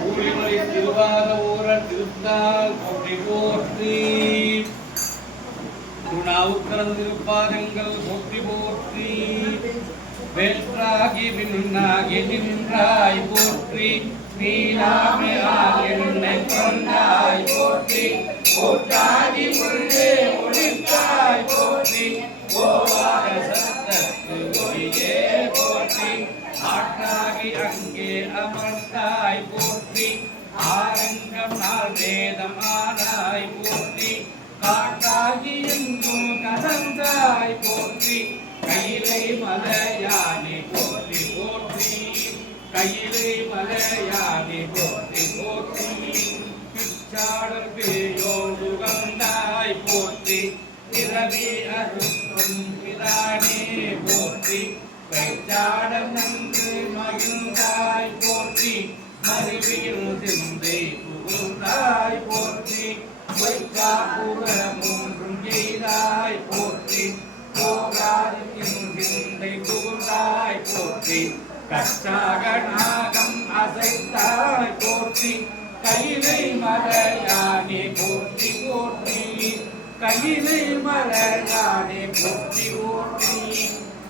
ஊழிமலை திருவாத ஊரர் திருத்தால் போற்றி போற்றி திருநாவுக்கரசு திருப்பாதங்கள் போற்றி போற்றி வேற்றாகி விண்ணாகி நின்றாய் போற்றி நீலாமையால் என்னை கொண்டாய் போற்றி போற்றாகி உள்ளே ஒளித்தாய் போற்றி ஓவாத சத்தத்து ஒளியே போற்றி ஆட்டாகி அங்கே அமர்ந்தாய் போற்றி ஆரங்கம் நாள் வேதம் ஆனாய் போற்றி காட்டாகி எங்கும் கலந்தாய் போற்றி கையிலை மலையானே போற்றி போற்றி கையிலை மலையானே போற்றி போற்றி பிச்சாடர் பேயோடு வந்தாய் போற்றி பிறவி அருக்கும் பிரானே போற்றி பைச்சாடர் நன்று மகிழ்ந்தாய் போற்றி மறிவியில் சிந்தை புகுந்தாய் போற்றி மூன்றும் செய்தாய் போற்றி போகாதின் சிந்தை புகுந்தாய் போற்றி கச்சாக நாகம் அசைத்தாய் போற்றி கையிலை மலையானே போற்றி போற்றி கையிலை மலையானே போற்றி போற்றி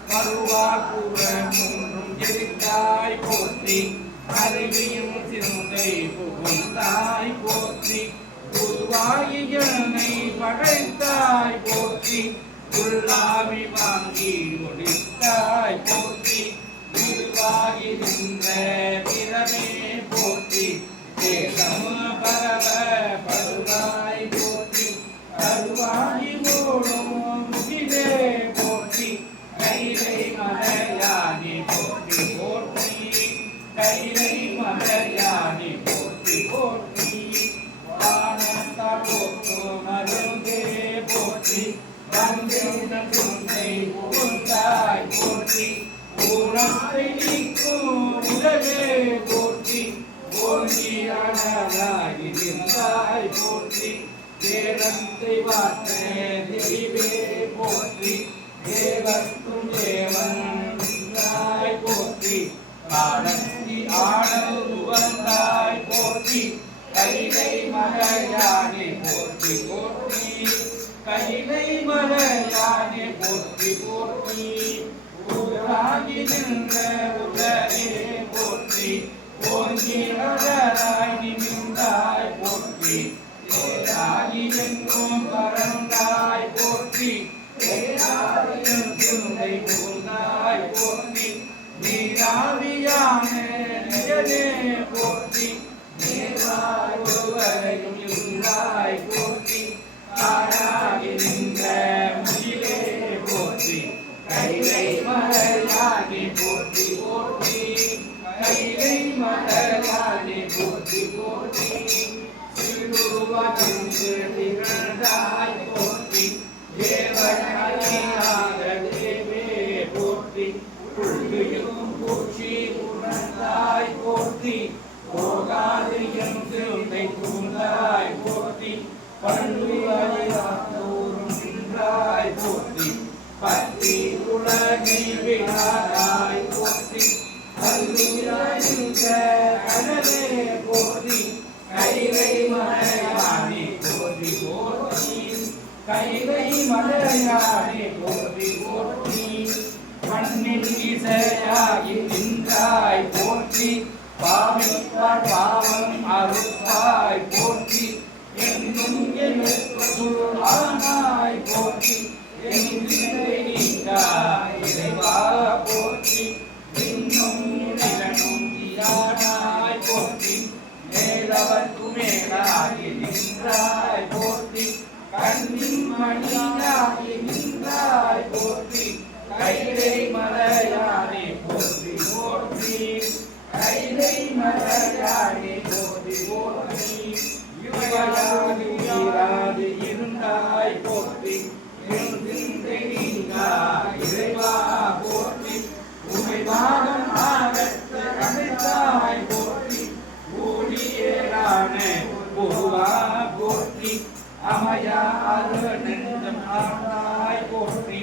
மறுவாக்குற மூன்றும் ஜெயித்தாய் போற்றி அறிவியும் சிந்தை புகுந்தாய் போற்றி உருவாயினை படைத்தாய் போற்றி உள்ளாவி வாங்கி முடித்தாய் போற்றி உருவாகி நின்ற பிறமே போற்றி தேசம் பரவ பருவாய் போற்றி அருவாகி ஓடும் முகிலே போற்றி கைலை மலையானே போற்றி போற்றி கைலை மலையானே போற்றி போற்றி மருந்தே போற்றி வந்தே புகுந்தாய் போற்றி ஊனத்தை நீக்கும் உலகே போற்றி ஓங்கி அழகாய் இருந்தாய் போற்றி தேவத்தை வார்த்த தெளிவே போற்றி தேவத்தும் தேவன் போற்றி ஆடத்தி ஆடல் உவந்தாய் போற்றி கைலை மலையானே போற்றி போற்றி கைலை மலையானே போற்றி போற்றி ஊராகி நின்ற உலகே போற்றி ஓங்கி அழகாய் நின்றாய் போற்றி ஏராகி எங்கும் பறந்தாய் போற்றி ஏராயும் சிந்தை புகுந்தாய் போற்றி நீராவியான நிஜனே போற்றி நேராய் ஒருவரையும் இருந்தாய் போற்றி காடாகி நின்ற முகிலே போற்றி கைலை மலையானே போற்றி போற்றி கைலை மலையானே போற்றி போற்றி திருவாதிந்து திகழ்ந்தாய் போற்றி தேவனாக தேவே போற்றி புள்ளியும் பூச்சி உணர்ந்தாய் போற்றி போகாதியம் திருந்தை புகுந்தாய் போற்றி பள்ளியாத்தோறும் நின்றாய் போற்றி பத்தி உலகை விடாதாய் போற்றி பள்ளியாயின்ற கடலே போற்றி கைலை மலையானே போற்றி போற்றி கைலை மலையானே போற்றி போற்றி மண்ணில் இசையாகி நின்றாய் போற்றி பாவித்தார் பாவம் அறுப்பாய் போற்றி என்னும் ஆனாய் போற்றி இறைவா போற்றி இன்னும் நிலனும் இரானாய் போற்றி மேலவர்க்கு மேலாகி நின்றாய் போற்றி கண்ணின் மணியாகி நின்றாய் போற்றி கைலை மலையானே போற்றி போற்றி கைலை மலையானே போற்றி போற்றி யுகயாதி இருந்தாய் போற்றி இறைவா போற்றி உமை பாகம் ஆகத்த அழைத்தாய் போற்றி ஊழியேரான பொருவா போற்றி அமையா அரு நெஞ்சம் ஆனாய் போற்றி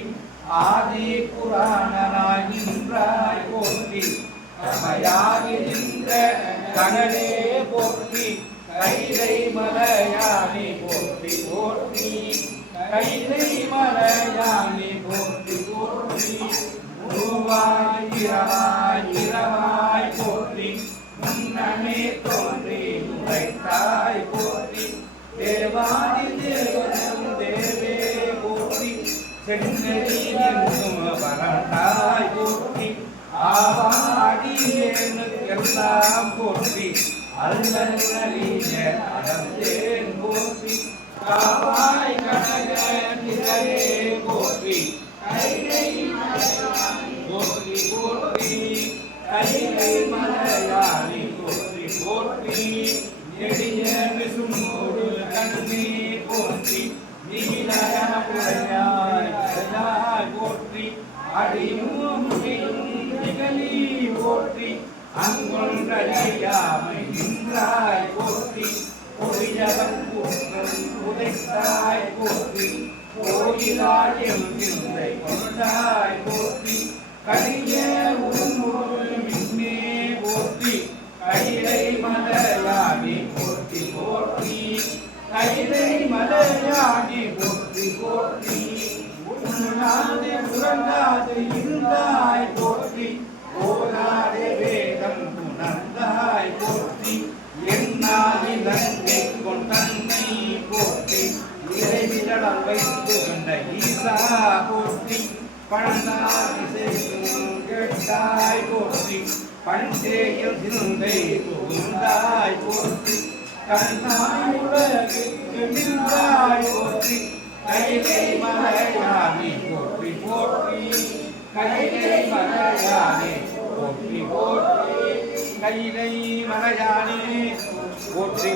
ஆதி புராணனாய் நின்றாய் போற்றி கமையாகி நின்ற கனலே போற்றி கைலை மலையானி போற்றி போற்றி கைலை மலையானி போற்றி போற்றி உருவாய் இரவாய் போற்றி முன்னமே தோன்றி உரைத்தாய் போற்றி தேவாதி தேவனும் தேவே போற்றி சென்னெறியும் பரந்தாய் போற்றி ஆவாடியெல்லாம் போற்றி அல்லறிய அடந்தேன் போற்றி காவாய் கனக நிகழே போற்றி கைலை போற்றி போற்றி கைலை மலையானி போற்றி போற்றி நெடிய விசுமோடு கண்ணே போற்றி நீலகணபுரையாய் போற்றி அடியும் நிகழி போற்றி அங்கொன்றறியாமை நின்றாய் போற்றி பொறியவன் கூற்றம் உதைத்தாய் போற்றி கோயிலாயம் சிந்தை கொண்டாய் போற்றி கலிய உருமொரு விண்ணே போற்றி கைலை மலையானி போற்றி போற்றி கைலை மலையானி போற்றி போற்றி உண்ணாதே உறங்காது இருந்தாய் போற்றி ஓராதே வேதம் உணர்ந்தாய் போற்றி எண்ணாதி நன்மை கொண்டன்மை போற்றி இறைவிடல் வைத்து கண்ட ஈசா போற்றி பழந்தாதி செய்தும் கேட்டாய் போற்றி பஞ்சேயம் சிந்தை புகுந்தாய் போற்றி கண்ணாய் உலகிற்கு நின்றாய் போற்றி கைலை மலையானி போற்றி போற்றி கைலை மலையானி போற்றி போற்றி கைலை மலையானி போற்றி